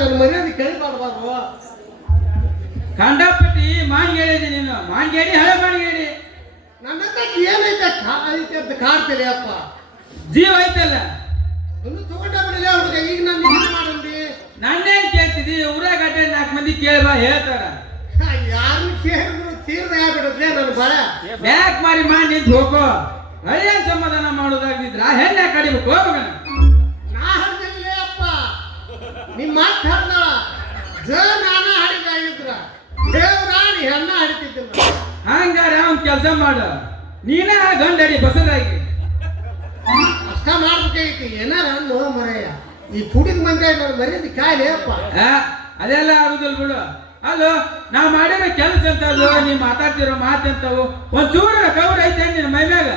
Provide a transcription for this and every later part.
ನನ್ನ ಮರ್ಯಾದೆ ಕೇಳಿಬಾರ್ದು. ಕಂಡಪಟ್ಟಿ ಮಾಂಗೇಡಿ ನೀನು ಮಾಂಗೇಡಿ ಹಳೆ ಮಾಂಗೇಡಿ ನನ್ನ ಏನೈತೆ ಐತೆ ಅಂತ ಕಾಡ್ತೇನೆ ಅಪ್ಪ. ಜೀವ ಐತಲ್ಲ ಒಂದು ತಗೊಂಡ ಬಿಡಲಿ ಅವ್ರಿಗೆ. ಈಗ ನಾನು ಏನು ಮಾಡಂದಿ? ನನ್ನೇನ್ ಕೇಳ್ತಿದಿ? ಊರಾಗ ಅಡ್ಡ 4 ಮಂದಿ ಕೇಳ್ಬಾ ಹೇಳ್ತಾರ. ಯಾರನ್ನ ಕೇಳಿದ್ರು ತೀರ್ದ ಆಗ್ಬಿಡುತ್ತೆ ನನ್ನ ಬಳ. ಬ್ಯಾಕ್ ಮಾರಿ ಮಾಡಿ ನಿಂತು ಹೋಗೋ. ಹಳೆಯ ಸಮಾಧಾನ ಮಾಡೋದಾಗಿದ್ರ ಹೆಣ್ಣೆ ಕಡಿಬೇಕು ಹೋಗಣ. ನಾ ಹಡ್ದಿಲ್ಲ ಅಪ್ಪ, ನಿಮ್ಮ ಮಾತು ಹಡ್ದಾಳ. ನಾನ ಹಾಡಿದಾಗಿದ್ರ ದೇವ್ರಾಣಿ ಹೆಣ್ಣ ಹಾಡ್ತಿದ್ದಿಲ್ಲ. ಹಂಗಾರ ಅವ್ನ್ ಕೆಲಸ ಮಾಡು. ನೀನ ಗಂಡಡಿ ಬಸದಾಗಿ ಅಷ್ಟ ಮಾಡ್ಬೇಕಾಗಿತ್ತು. ಏನಾರ ಅನ್ನೋ ಮರೆಯ ಈ ಕುಡಿದ ಮಂದಿ ನನ್ನ ಮರ್ಯಾದೆ ಕಾಯಿಲೆ ಅಪ್ಪ. ಅದೆಲ್ಲ ಆಗುದಿಲ್ಲ ಬಿಡು. ಅಲ್ಲೋ ನಾವ್ ಮಾಡಿರೋ ಕೆಲಸ ಅಂತಲ್ಲೋ, ನೀ ಮಾತಾಡ್ತಿರೋ ಮಾತೆಂತವು ಒಂಚೂರ ಕವರ್ ಐತೆ ನಿನ್ನ ಮೈ ಮ್ಯಾಗ.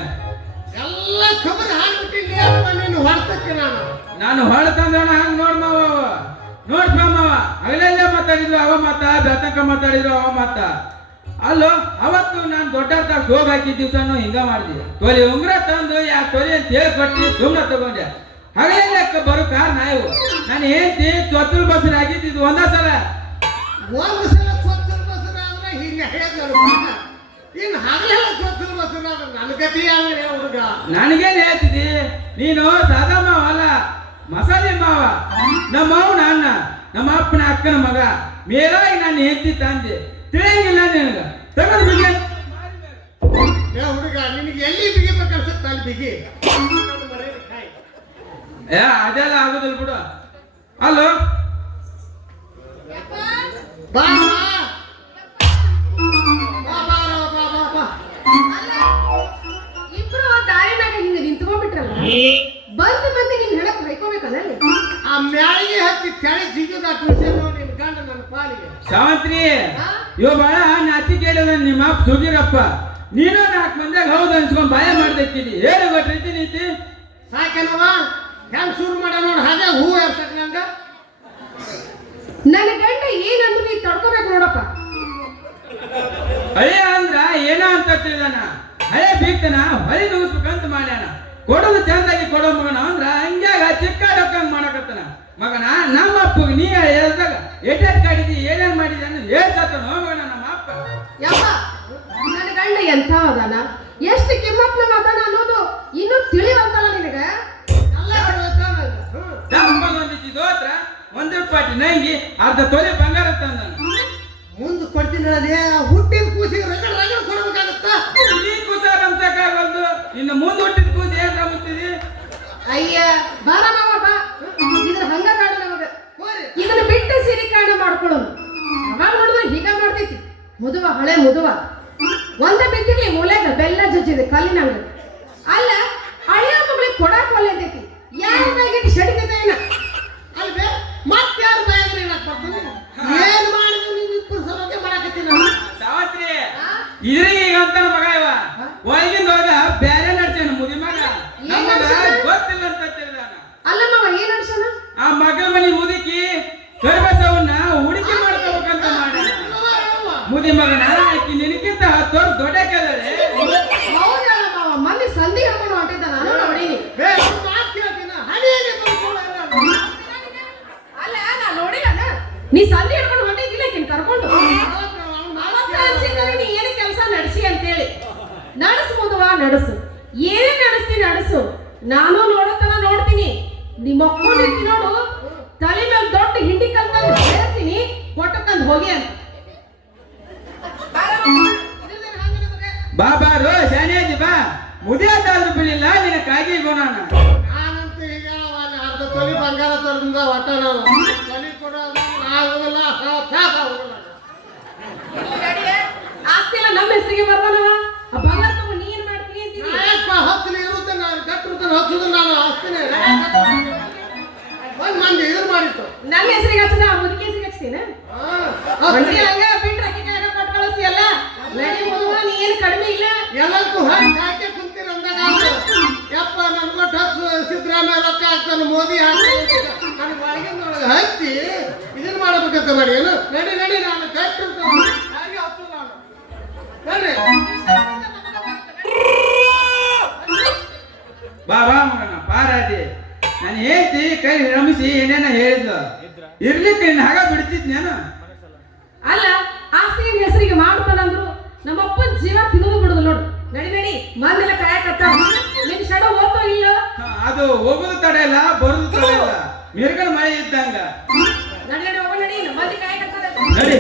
ಎಲ್ಲ ಖಬರ್ ಹಾಕ್ಬಿಟ್ಟಿಲ್ಲ ಅಪ್ಪ. ನೀನು ಹೊಡ್ತಕ್ಕೆ ನಾನು ಹೊಡ್ತಂದೋಣ ಹಂಗ ನೋಡ್ ಮಾವ. ನೋಡ್ ಮಾವ ಅಗಲೆಲ್ಲ ಮಾತಾಡಿದ್ರು ಅವ ಮಾತ, ಬೆಳತಂಕ ಮಾತಾಡಿದ್ರು ಅವ ಮಾತ. ಅಲ್ಲೋ ಅವತ್ತು ನಾನು ದೊಡ್ಡದಾಗ ಸೋಗ್ ಹಾಕಿದ ದಿವ್ಸನು ಹಿಂಗ ಮಾಡಿದೆ. ತೊಲಿ ಉಂಗ್ರ ತಂದು ಯಾ ತೊಲಿ ಅಂತ ಹೇಳ್ಕೊಟ್ಟಿ ಸುಮ್ಮನೆ ತಗೊಂಡೆ. ಹಗಲೆಲ್ಲ ಬರೋ ಕಾರಣ ಇವು. ನಾನು ಹೇಳ್ತಿ ಚೊತ್ತಲ್ ಬಸ್ರ ಆಗಿದ್ದು ಒಂದ ಸಲ. ಒಂದು ಸಲ ಚೊತ್ತಲ್ ಬಸ್ರ ಆದ್ರೆ ಹಿಂಗ ಹೇಳ್ತಾರೆ. ಇನ್ನು ಹಗಲೆಲ್ಲ ಚೊತ್ತಲ್ ಬಸ್ರ ಆದ್ರೆ ನನ್ನ ಗತಿ ಯಾವ ಹುಡುಗ? ನನಗೇನ್ ಹೇಳ್ತಿದ್ದಿ ನೀನು? ಸಾದಾ ಮಾವ ಅಲ್ಲ, ಮಸಾಲೆ ಮಾವ. ನಮ್ಮ ಅವನ ಅಣ್ಣ, ನಮ್ಮ ಅಪ್ಪನ ಅಕ್ಕನ ಮಗ. ಮೇಲಾಗಿ ನಾನು ಹೆಂಡತಿ ತಂದೆ ತಿಳಿಯಂಗಿಲ್ಲ ನಿನಗ. ತಗೊಂಡ್ ಬಿಗಿ ಹುಡುಗ, ನಿನಗೆ ಎಲ್ಲಿ ಬಿಗಿಬೇಕನ್ಸುತ್ತೆ ಅಲ್ಲಿ ಬಿಗಿ. ಅದೆಲ್ಲ ಆಗುದಿಲ್ಲ ಬಿಡು. ಅಲ್ಲೋ ಬಾ ಇಬ್ರು ದಾರಿ ಮ್ಯಾಗ ಹಿಂಗ ನಿಂತ್ಕೊಂಡ್ಬಿಟ್ರಲ್ಲ, ಬಂದು ಬಂದು ನಿನ್ ಹೇಳಕ್ ಹೊಯ್ಕೋಬೇಕಲ್ಲ. ಆ ಮ್ಯಾಳಿಗೆ ಹತ್ತಿ ಕೆಳ ಜಿಗಿದ ನೋಡಿ ನಿನ್ ಗಂಡ ನನ್ನ ಪಾಲಿಗೆ. ಸಾವಂತ್ರಿ ಇವ ಬಾಳ ನಾಚಿ ಕೇಳಿದ ನಿಮ್ಮ ಅಪ್ಪ ಸುಧೀರಪ್ಪ. ನೀನು 4 ಮಂದಿಯಾಗ ಹೌದು ಅನ್ಸ್ಕೊಂಡ್ ಭಯ ಮಾಡ್ದಕ್ಕಿದಿ. ಹೇಳು ಗೊತ್ತ ರೀತಿ ನೀತಿ ಸಾಕೇನವ? ಹೆಂಗ್ ಶುರು ಮಾಡ ನೋಡ್ ಹಾಗೆ ಹೂ ಎರ್ಸಕ್ ನಂಗ. ನನ್ನ ಗಂಡ ಏನಂದ್ರು ನೀ ತಡ್ಕೋಬೇಕು ನೋಡಪ್ಪ. ಹಳೆ ಅಂದ್ರ ಏನ ಅಂತ ತಿಳಿದಾನ. ಹಳೆ ಬೀಗ್ತನ ಹೊಳಿ ನುಗ್ಸ್ಬೇಕಂತ ಮಾಡ್ಯಾನ. ಕೊಡೋದು ಚಂದಾಗಿ ಕೊಡೋ ಮಗನ ಅಂದ್ರ ಹಂಗ್ಯಾಗ ಚಿಕ್ಕಾಡಕ್ಕಂಗ್ ಮಾಡಕತ್ತನ ಮಗನ. ನಮ್ಮ ಅಪ್ಪಗೆ ನೀ ಹೇಳ್ದಾಗ ಎಟ್ಟೆಟ್ ಕಾಡಿದಿ ಏನೇನ್ ಮಾಡಿದಿ ಅನ್ನೋದು ಹೇಳ್ತಾನ ಮಗನ ನಮ್ಮ ಅಪ್ಪ. ಯಪ್ಪ, ನನ್ನ ಗಂಡ ಎಂಥ ಅದಾನ, ಎಷ್ಟು ಕಿಮ್ಮತ್ನ ಅದಾನ ಅನ್ನೋದು ಇನ್ನೂ ತಿಳಿವಂತಲ್ಲ ನಿನಗ. ದೋತ್ರ 1 ಪಾಟಿ ನಂಗಿ ಅರ್ಧ ತೊಲೆ ಬಂಗಾರ ತಂದ. ಮುಂದೆ ಕೊಡ್ತೀನಿ ಅದೇ ಹುಟ್ಟಿದ ಕೂಸಿಗೆ ರಗಡ ರಗಡ ಕೊಡ್ಬೇಕಾಗತ್ತ. ಈ ಕೂಸ ರಮ್ಸಕ್ಕಾಗಲ್ದು, ಇನ್ನು ಮುಂದೆ ಹುಟ್ಟಿದ ಕೂಸಿ ಏನ್ ರಮಿಸ್ತೀವಿ? ಅಯ್ಯ ಬಾರ ಮಾವ ಬಾ. ಇದ್ರ ಹಂಗ ಕಾಣ ನಮಗ. ಇದನ್ನ ಬಿಟ್ಟು ಸಿರಿಕಾಂಡ ಮಾಡ್ಕೊಳ್ಳೋದು. ಅವಾಗ ನೋಡುವ ಹೀಗ ಮಾಡ್ತೈತಿ. ಮುದುವ ಹಳೆ ಮುದುವ ಒಂದ ಬಿದ್ದಿರ್ಲಿ ಮೂಲೆಗ ಬೆಲ್ಲ ಜಜ್ಜಿದೆ ಕಲ್ಲಿನಂಗ. ಅಲ್ಲ ಹಳೆಯ ಮಗಳಿಗೆ ಕೊಡಾಕ್ ಒಲ್ಲೆ ಅಂತೈತಿ. ಯಾರ ಬಾಯಿಗೆ ಶಡಿಕತೇನ ಅಲ್ವೇ? ಮತ್ತೆ ಯಾರು ಬಾಯಾಗ್ರಿ ಬರ್ತೀನಿ? ಏನ್ ಮಾಡಿದ್ರು ನೀವು ಇಬ್ಬರು ಸಲಕ್ಕೆ ಮಾಡಕತ್ತೀನಿ. ಸಾವತ್ರಿ ಇದ್ರಿಗೆ ಈಗ ಅಂತ ಮಗ ಇವ ಒಳಗಿಂದ ಹೋಗ ಬೇರೆ ನಡ್ಸೇನ ಮುದಿ ಮಗ. ನಮಗ ಗೊತ್ತಿಲ್ಲ ಅಂತ ತಿಳಿದಾನ. ಅಲ್ಲ ಮಾವ ಏನ್ ಅನ್ಸನ? ಆ ಮಗಳ ಮನಿ ಮುದುಕಿ ಕರಿಬಸವನ್ನ ಹುಡುಕಿ ಮಾಡ್ಕೋಬೇಕಂತ ಮಾಡ್ಯಾನ. ಮುದಿ ಮಗನ ಆಕಿ ನಿನಗಿಂತ 10 ವರ್ಷ ದೊಡ್ಡ ಕೇಳಲೆ. ಹೌದಲ್ಲ ಮಾವ, ಮೊನ್ನೆ ಸಂಧಿ ಹೇಳ್ಕೊಂಡು ಹೊಂಟಿದ್ದ ನಾನು ನೋಡೀನಿ. ಅಲ್ಲ ನಾ ನೋಡಿಲ್ಲ. ನೀ ಸಂಧಿ ಹೇಳ್ಕೊಂಡು ಹೊಂಟಿದ್ದಿಲ್ಲ ಕರ್ಕೊಂಡು. ನೀ ಏನೇ ಕೆಲಸ ನಡೆಸಿ ಅಂತೇಳಿ ನಡೆಸು ಮುದುವ ನಡೆಸು. ಏನೇ ನಡೆಸ್ತೀನಿ ನಡೆಸು. ನಾನು ನೋಡತನ ನೋಡ್ತೀನಿ. ನಿಮ್ಮ ಅಪ್ಪನಿರ್ತಿ ನೋಡು, ತಲೆ ಮೇಲೆ ದೊಡ್ಡ ಹಿಂಡಿ ಕಲ್ತಂದು ಹೇಳ್ತೀನಿ, ಕೊಟ್ಟಕ್ಕಂದು ಹೋಗಿ ಅಂತ. ಬಾ ಬಾರೋ ಶಾನೇಜಿ ಬಾ. ಮುದಿಯಾದ್ರು ಬಿಳಿಲ್ಲ ನಿನ್ನ ಕಾಗಿ ಗೋನಾನ. ನಾನಂತೂ ಈಗ ಅರ್ಧ ತೊಲಿ ಬಂಗಾರ ತರದಿಂದ ಒಟ್ಟ ನಾನು ತೊಲಿ ಕೊಡೋದು ಆಗೋದಿಲ್ಲ. ಆಸ್ತಿ ಎಲ್ಲ ನಮ್ಮ ಹೆಸರಿಗೆ ಬರ್ತಾನವ. ಆ ಬಂಗಾರ ತಗೊಂಡು ನೀ ಏನ್ ಮಾಡ್ತೀನಿ ಅಂತೀನಿ? ಹತ್ತಿನ ಇರುತ್ತೆ, ನಾನು ಗಟ್ಟಿರ್ತಾನೆ ಹಚ್ಚುದು. ನಾನು ಆಸ್ತಿನೇ ಒಂದ್ ಮಂದಿ ಇದು ಮಾಡಿತ್ತು. ನನ್ನ ಹೆಸರಿಗೆ ಹಚ್ಚದ ಮುದುಕಿ ಹೆಸರಿಗೆ ಹಚ್ತೀನ? ಹಂಗ ಬಿಟ್ರೆ ಅಕ್ಕಿ ಕೈಯಾಗ ಕೊಟ್ಟು ಕಳಿಸ್ತೀಯಲ್ಲ. ನಡಿ ಹೋಗುವ, ನೀ ಏನು ಕಡಿಮೆ ಇಲ್ಲ. ಎಲ್ಲಕ್ಕೂ ಹಾಕಿ ಕುಂತೀರ ಅಂದಾಗ ಯಪ್ಪ ನನ್ ಕೊಟ್ಟು ಹಚ್ಚು ಸಿದ್ದರಾಮಯ್ಯ ರೊಕ್ಕ ಹಾಕ್ತಾನೆ, ಮೋದಿ ಹಾಕ್ತಾನೆ. ನನಗೆ ಒಳಗಿನ ಹಚ್ಚಿ ಇದನ್ನ ಮಾಡಬೇಕಂತ ಮಾಡಿ ಏನು? ನಡಿ ನಡಿ ನಾನು ಕಟ್ಟಿರ್ತಾನೆ ಹಾಗೆ ಹಚ್ಚು ನಾನು. ನಡ್ರಿ ಬಾ ಬಾ ಮಗನ ಪಾರಾದಿ. ನಾನು ಹೇಳ್ತಿ ಕೈ ರಮಿಸಿ ಏನೇನ ಹೇಳಿದ್ಲು. ಇರ್ಲಿಕ್ಕೆ ನಿನ್ನ ಹಾಗ ಬಿಡ್ತಿದ್ನೇನು? ಅಲ್ಲ ಆಸ್ತಿಗೆ ಹೆಸರಿಗೆ ಮಾಡ್ತಾನಂದ್ರು ನಮ್ಮಪ್ಪನ ಜೀವ ತಿನ್ನೋದು ಬಿಡುದು ನೋಡು. ನಡಿ ನಡಿ ಮಂದೆಲ್ಲ ಕಾಯಕತ್ತ ನಿನ್ ಶಡ ಹೋಗ್ತೋ ಇಲ್ಲ. ಅದು ಹೋಗುದು ತಡೆ ಇಲ್ಲ, ಬರುದು ತಡೆ ಇಲ್ಲ, ಮಿರ್ಗನ ಮಳೆ ಇದ್ದಂಗ. ನಡಿ ನಡಿ ಹೋಗ ನಡಿ, ಮಂದಿ ಕಾಯಕತ್ತದ. ನಡಿ.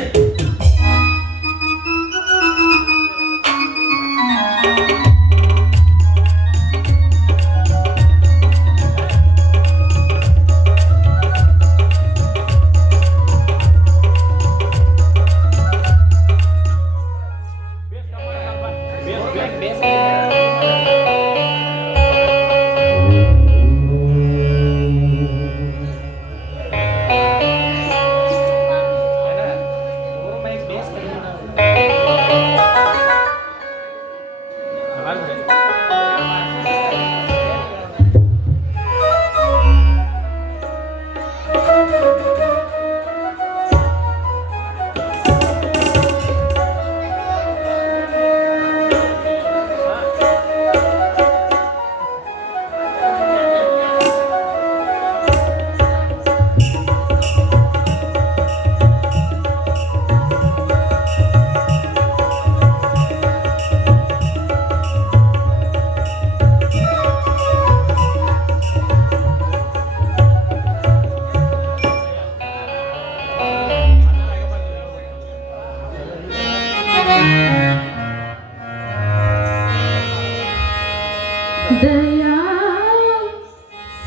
ದಯಾ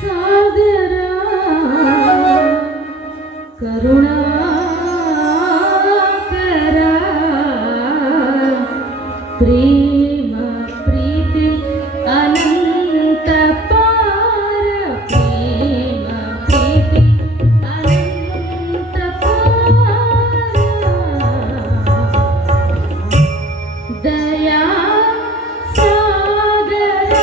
ಸಾಗರ ಕರುಣಾಕರ ಪ್ರೇಮ ಪ್ರೀತಿ ಅನಂತ ಪಾರ ಪ್ರೇಮ ಪ್ರೀತಿ ಅನಂತ ಪಾರ ದಯಾ ಸಾಗರ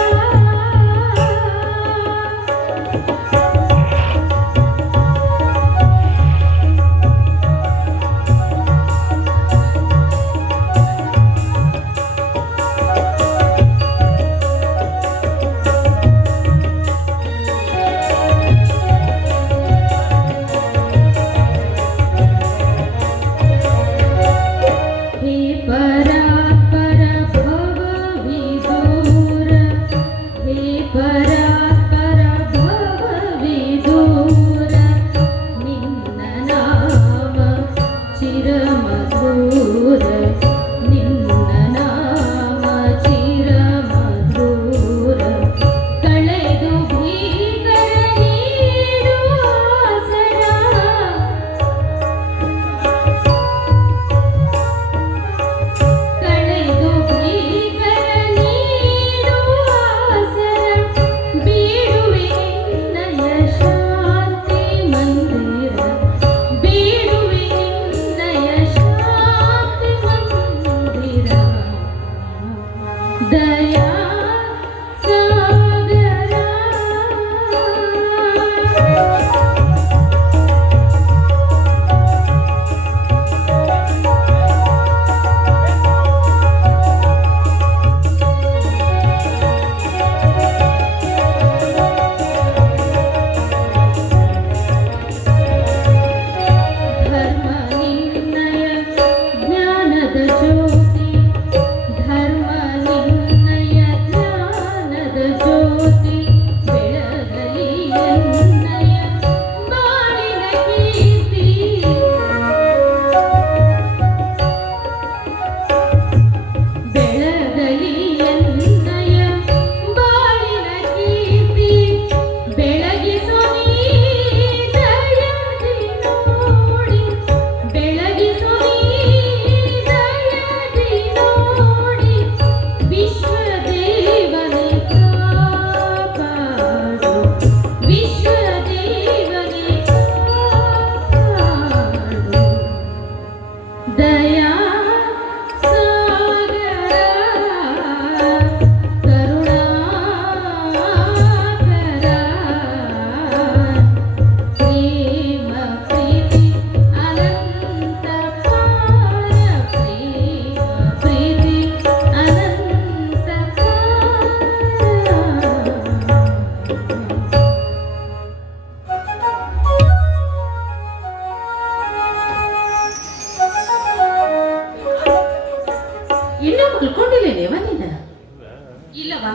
ಇಲ್ಲವಾ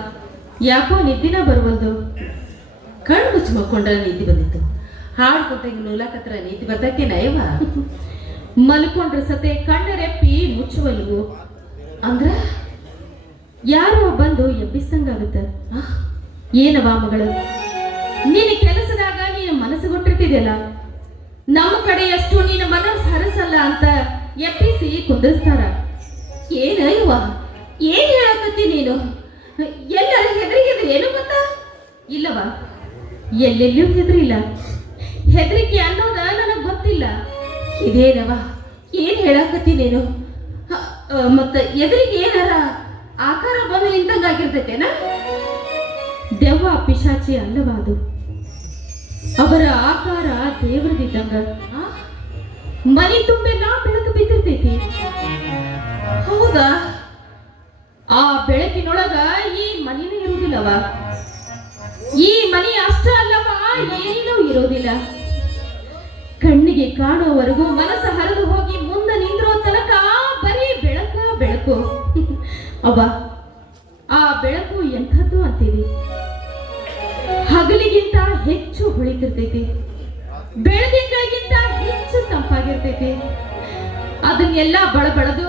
ಯಾಕೋ ನಿದ್ದಿನ ಬರುವಲ್ದು. ಕಣ್ಣು ಮುಚ್ಚಿ ಮಕ್ಕೊಂಡ್ರೆ ನಿದ್ದೆ ಬಂದಿತ್ತು. ಹಾಡ್ಕೊಟ್ಟಾಗ ನೂಲಾಕತ್ರ ನಿದ್ದೆ ಬರ್ತಕ್ಕೆ ನಯವ. ಮಲ್ಕೊಂಡ್ರೆ ಸತೆ ಕಣ್ಣರೆಪ್ಪಿ ಮುಚ್ಚುವಲ್ವು ಅಂದ್ರ ಯಾರೋ ಬಂದು ಎಬ್ಬಿಸ್ತಂಗಾಗುತ್ತ. ಏನವಾ ಮಗಳು, ನೀನು ಕೆಲಸದಾಗ ನೀನು ಮನಸ್ಸು ಕೊಟ್ಟಿರ್ತಿದೆಯಲ್ಲ, ನಮ್ಮ ಕಡೆಯಷ್ಟು ನೀನು ಮನಸ್ಸು ಹರಸಲ್ಲ ಅಂತ ಎಬ್ಬಿಸಿ ಕುಂದಿಸ್ತಾರ. ಏನಯ್ಯವ, ಏನ್ ಹೇಳಕತ್ತಿ ನೀನು? ಎಲ್ಲರ ಹೆದರಿಕೆ ಏನು ಗೊತ್ತಾ? ಇಲ್ಲವಾ, ಎಲ್ಲೆಲ್ಲೂ ಹೆದರಿಲ್ಲ. ಹೆದರಿಕೆ ಅನ್ನೋದ ನನಗೆ ಗೊತ್ತಿಲ್ಲ. ಇದೇನವ, ಏನ್ ಹೇಳಕತ್ತಿ ನೀನು? ಮತ್ತ ಎದುರಿಗೆ ಏನಾರ ಆಕಾರ ಬಂದು ನಿಂತಂಗಾಗಿರ್ತೈತೇನ? ದೆವ್ವ ಪಿಶಾಚಿ ಅಲ್ಲವ ಅದು. ಅವರ ಆಕಾರ ದೇವರದಿದ್ದಂಗ. ಮನೆ ತುಂಬೆಲ್ಲ ಬೆಳಕು ಬಿದ್ದಿರ್ತೈತಿ. ಹೌದಾ? ಆ ಬೆಳಕಿನೊಳಗ ಈ ಮನಿನೂ ಇರುವುದಿಲ್ಲವ. ಈ ಮನಿ ಅಷ್ಟ ಅಲ್ಲವ, ಏನೂ ಇರೋದಿಲ್ಲ. ಕಣ್ಣಿಗೆ ಕಾಣುವವರೆಗೂ ಮನಸ್ಸು ಹರಿದು ಹೋಗಿ ಮುಂದೆ ನಿಂದಿರೋ ತನಕ ಬರೀ ಬೆಳಕ ಬೆಳಕು. ಅವ್ವ, ಆ ಬೆಳಕು ಎಂಥದ್ದು ಅಂತೀವಿ? ಹಗಲಿಗಿಂತ ಹೆಚ್ಚು ಹೊಳಿತಿರ್ತೈತಿ, ಬೆಳದಿಂಗಳಿಗಿಂತ ಹೆಚ್ಚು ತಂಪಾಗಿರ್ತೈತಿ. ಅದನ್ನೆಲ್ಲ ಬಳಬಳದು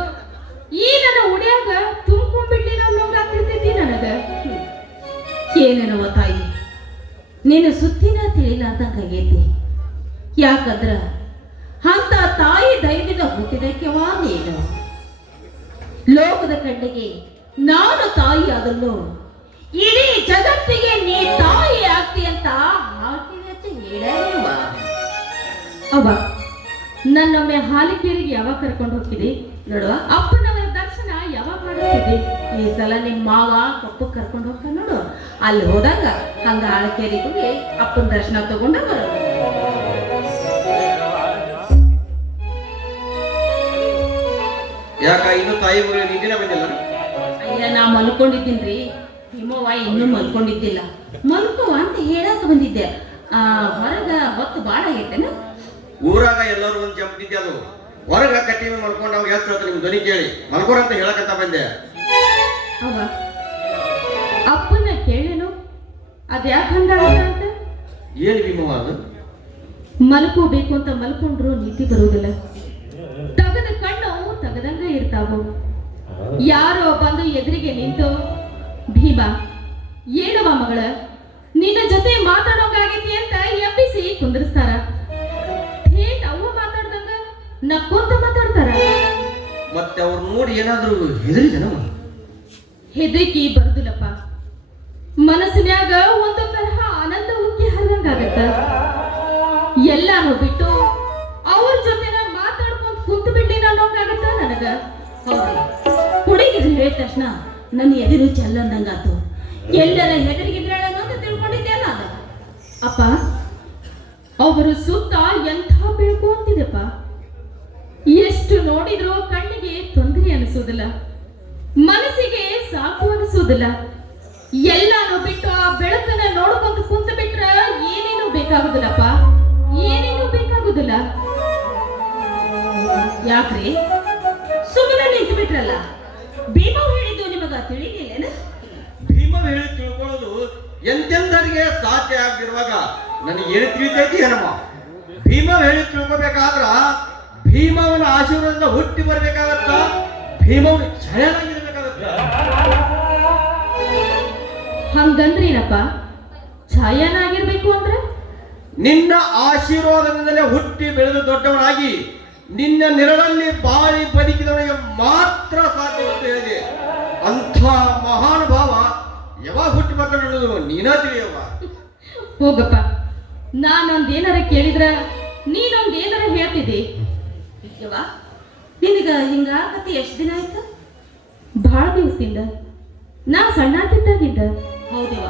ಈ ನನ್ನ ಉಡ್ಯಾಗ ತುಂಬ್ಕೊಂಡ್ಬಿಡ್ಲಿ ಅನ್ನೋಂಗಾಗ್ತಿರ್ತೈತಿ ನನಗ. ಏನೇನವ ತಾಯಿ, ನೀನು ಸುತ್ತಿನ ತಿಳಿಲ್ಲ ಅಂತಂಗಾಗೈತಿ. ಯಾಕಂದ್ರ ಅಂತ ತಾಯಿ ದೈವದಿಂದ ಹುಟ್ಟಿದಕ್ಕೆವಾ ನೀನು. ಲೋಕದ ಕಣ್ಣಿಗೆ ನಾನು ತಾಯಿ ಆದನ್ನು ಇಡೀ ಜಗತ್ತಿಗೆ ನೀ ತಾಯಿ ಆಗ್ತಿ ಅಂತ ಅವ್ವ, ನನ್ನೊಮ್ಮೆ ಹಾಲಿಕೇರಿಗೆ ಯಾವಾಗ ಕರ್ಕೊಂಡು ಹೋಗ್ತಿದ್ದಿ ನೋಡುವ? ಅಪ್ಪನವರ ದರ್ಶನ ಯಾವಾಗ ಮಾಡಿಸ್ತಿದ್ದಿ? ಈ ಸಲ ನಿಮ್ಮ ಮಾವ ಕಪ್ಪು ಕರ್ಕೊಂಡು ಹೋಗ್ತಾನೆ ನೋಡು. ಅಲ್ಲಿ ಹೋದಾಗ ಹಂಗ ಹಾಲಿಕೇರಿಗೆ ಹೋಗಿ ಅಪ್ಪನ ದರ್ಶನ ತಗೊಂಡ ಬರೋದು. ಯಾಕ ಇನ್ನು ತಾಯಿ ಮಗಳು ನಿಂದಿನ ಬಂದಿಲ್ಲ? ಅಯ್ಯ, ನಾ ಮಲ್ಕೊಂಡಿದ್ದೀನ್ರಿ. ಹಿಮವ್ವ ಇನ್ನೂ ಮಲ್ಕೊಂಡಿದ್ದಿಲ್ಲ. ಮಲ್ಕೋ ಅಂತ ಹೇಳಾಕ ಬಂದಿದ್ದೆ. ಹೊರಗ ಹೊತ್ತು ಬಾಳ ಆಗೈತೇನ? ಊರಾಗ ಎಲ್ಲರೂ ಒಂದು ಜಂಪಿದ್ದೆ. ಅದು ಹೊರಗ ಕಟ್ಟಿ ಮಲ್ಕೊಂಡು ಅವಾಗ ಎಷ್ಟು ಹೇಳ್ತಾರೆ ನಿಮ್ ಧ್ವನಿ ಕೇಳಿ ಮಲ್ಕೋರ ಅಂತ ಹೇಳಕಂತ ಬಂದೆ. ಅವ ಅಪ್ಪನ ಕೇಳೇನು? ಅದ್ಯಾಕ ಹಂಗಾಗ ಅಂತ? ಏನ್ ಭೀಮವ್ವ ಅದು? ಮಲ್ಕೋಬೇಕು ಅಂತ ಮಲ್ಕೊಂಡ್ರು ನಿದ್ದೆ ಬರುವುದಿಲ್ಲ. ತಗದ ಕಣ್ಣು ತಗದಂಗ ಇರ್ತಾವು. ಯಾರೋ ಬಂದು ಎದುರಿಗೆ ನಿಂತು, ಭೀಮ ಏನವ ಮಗಳ, ನಿನ್ನ ಜೊತೆ ಮಾತಾಡೋಂಗಾಗೈತಿ ಅಂತ ಎಬ್ಬಿಸಿ ಕುಂದರ್ಸ್ತಾರ. ಹೇಟ್ ಅವ್ವ ಮಾತಾಡ್ದಂಗ ನಕ್ಕೊಂತ ಮಾತಾಡ್ತಾರ. ಮತ್ತೆ ಅವ್ರು ನೋಡಿ ಏನಾದ್ರು ಹೆದರಿದನ? ಹೆದರಿಕೆ ಬರುದಿಲ್ಲಪ್ಪ. ಮನಸ್ಸಿನ್ಯಾಗ ಒಂದು ತರಹ ಆನಂದ ಉಕ್ಕಿ ಹರಿದಂಗಾಗತ್ತ. ಎಲ್ಲಾನು ಬಿಟ್ಟು ಅವ್ರ ಜೊತೆ ಮಾತಾಡ್ಕೊಂತ ಕುಂತು ಬಿಡ್ಲಿ ಅನ್ನೋಂಗಾಗತ್ತ ನನಗ. ಹೌದ್ರಿ, ಹುಡುಗಿದ್ರು ಹೇಳಿದ ತಕ್ಷಣ ನನ್ನ ಎದುರು ಚೆಲ್ಲಂದಂಗಾತು. ಎಲ್ಲರ ಹೆದರಿಗಿದ್ರೆ ಅಂತ ತಿಳ್ಕೊಂಡಿದ್ದೆ ನಾನು. ಅಪ್ಪ, ಅವರು ಸುತ್ತ ಎಂಥ ಬೆಳಕು ಅಂತಿದೆಪ್ಪ. ಎಷ್ಟು ನೋಡಿದ್ರು ಕಣ್ಣಿಗೆ ತೊಂದರೆ ಅನಿಸೋದಿಲ್ಲ, ಮನಸ್ಸಿಗೆ ಸಾಕು ಅನಿಸೋದಿಲ್ಲ. ಎಲ್ಲಾನು ಬಿಟ್ಟು ಆ ಬೆಳಕನ್ನ ನೋಡ್ಕೊಂತ ಕುಂತು ಬಿಟ್ರ ಏನೇನು ಬೇಕಾಗುದಿಲ್ಲಪ್ಪ, ಏನೇನು ಬೇಕಾಗುದಿಲ್ಲ. ಯಾಕ್ರಿ ಸುಮ್ಮನೆ ನಿಂತು ಬಿಟ್ರಲ್ಲ? ಭೀಮವ್ ಹೇಳಿದ್ದು ನಿಮಗ ತಿಳಿಲಿಲ್ಲೇನ? ಭೀಮವ್ ಹೇಳಿ ತಿಳ್ಕೊಳ್ಳೋದು ಎಂತೆಂದರಿಗೆ ಸಾಧ್ಯ ಆಗಿರುವಾಗ ನನಗೆ ಏನು ತಿಳಿತೈತಿ ಏನಮ್ಮ? ಭೀಮವ್ ಹೇಳಿ ತಿಳ್ಕೊಬೇಕಾದ್ರ ಭೀಮವನ ಆಶೀರ್ವಾದದಿಂದ ಹುಟ್ಟಿ ಬರ್ಬೇಕಾಗತ್ತ, ಭೀಮವ್ ಛಾಯನಾಗಿರ್ಬೇಕಾಗತ್ತ. ಹಂಗಂದ್ರೇನಪ್ಪ? ಛಾಯನಾಗಿರ್ಬೇಕು ಅಂದ್ರೆ? ನಿನ್ನ ಆಶೀರ್ವಾದದಿಂದಲೇ ಹುಟ್ಟಿ ಬೆಳೆದು ದೊಡ್ಡವನಾಗಿ ನಿನ್ನ ನೆರಳಲ್ಲಿ ಬಾಳಿ ಬದುಕಿದವನಿಗೆ ಮಾತ್ರ ಸಾಧ್ಯ ಅಂತ ಹೇಳಿದೆ. ಅಂಥ ಮಹಾನುಭಾವ ಯಾವಾಗ ಹುಟ್ಟಿ ಬರ್ತಾನೆ ಅನ್ನೋದು ನೀನಾ ತಿಳಿಯವ್ವ. ಹೋಗಪ್ಪ, ನಾನೊಂದೇನಾರ ಕೇಳಿದ್ರ ನೀನೊಂದೇನಾರ ಹೇಳ್ತಿದ್ದೆ. ನಿನಗ ಹಿಂಗಾಗತ್ತೆ ಎಷ್ಟು ದಿನ ಆಯ್ತು? ಬಹಳ ದಿವಸದಿಂದ. ನಾ ಸಣ್ಣಾಗಿದ್ದಾಗಿದ್ದ. ಹೌದವ.